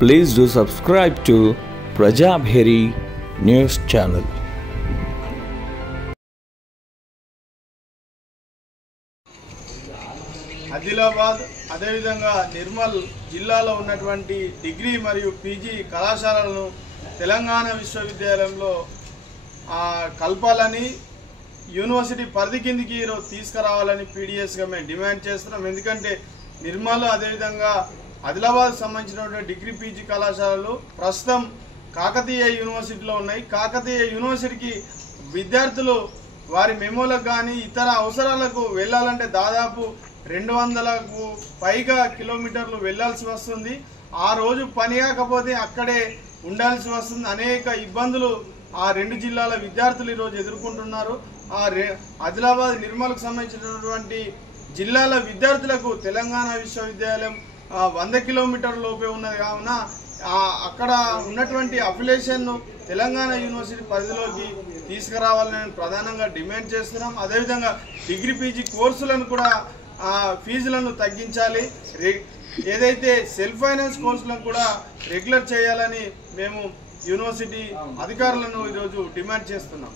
Please do subscribe to Prajabheri News Channel. Adilabad అదేవిధంగా నిర్మల్ జిల్లాలో ఉన్నటువంటి డిగ్రీ మరియు పీజీ కళాశాలలను తెలంగాణ విశ్వవిద్యాలయంలో కల్పాలని యూనివర్సిటీ పరిధి కిందికి ఈరోజు తీసుకురావాలని పీడిఎస్గా మేము డిమాండ్ చేస్తున్నాం. ఎందుకంటే నిర్మల్ అదేవిధంగా ఆదిలాబాద్ సంబంధించినటువంటి డిగ్రీ పీజీ కళాశాలలు ప్రస్తుతం కాకతీయ యూనివర్సిటీలో ఉన్నాయి. కాకతీయ యూనివర్సిటీకి విద్యార్థులు వారి మెమోలకు కానీ ఇతర అవసరాలకు వెళ్ళాలంటే దాదాపు 200కు పైగా కిలోమీటర్లు వెళ్లాల్సి వస్తుంది. ఆ రోజు పని కాకపోతే అక్కడే ఉండాల్సి వస్తుంది. అనేక ఇబ్బందులు ఆ రెండు జిల్లాల విద్యార్థులు ఈరోజు ఎదుర్కొంటున్నారు. ఆదిలాబాద్ నిర్మల్కు సంబంధించినటువంటి జిల్లాల విద్యార్థులకు తెలంగాణ విశ్వవిద్యాలయం 100 కిలోమీటర్ల లోపే ఉన్నది. కావున అక్కడ ఉన్నటువంటి అఫిలియేషన్ను తెలంగాణ యూనివర్సిటీ పరిధిలోకి తీసుకురావాలని ప్రధానంగా డిమాండ్ చేస్తున్నాం. అదేవిధంగా డిగ్రీ పీజీ కోర్సులను కూడా ఫీజులను తగ్గించాలి. ఏదైతే సెల్ఫ్ ఫైనాన్స్ కోర్సులను కూడా రెగ్యులర్ చేయాలని మేము యూనివర్సిటీ అధికారులను ఈరోజు డిమాండ్ చేస్తున్నాం.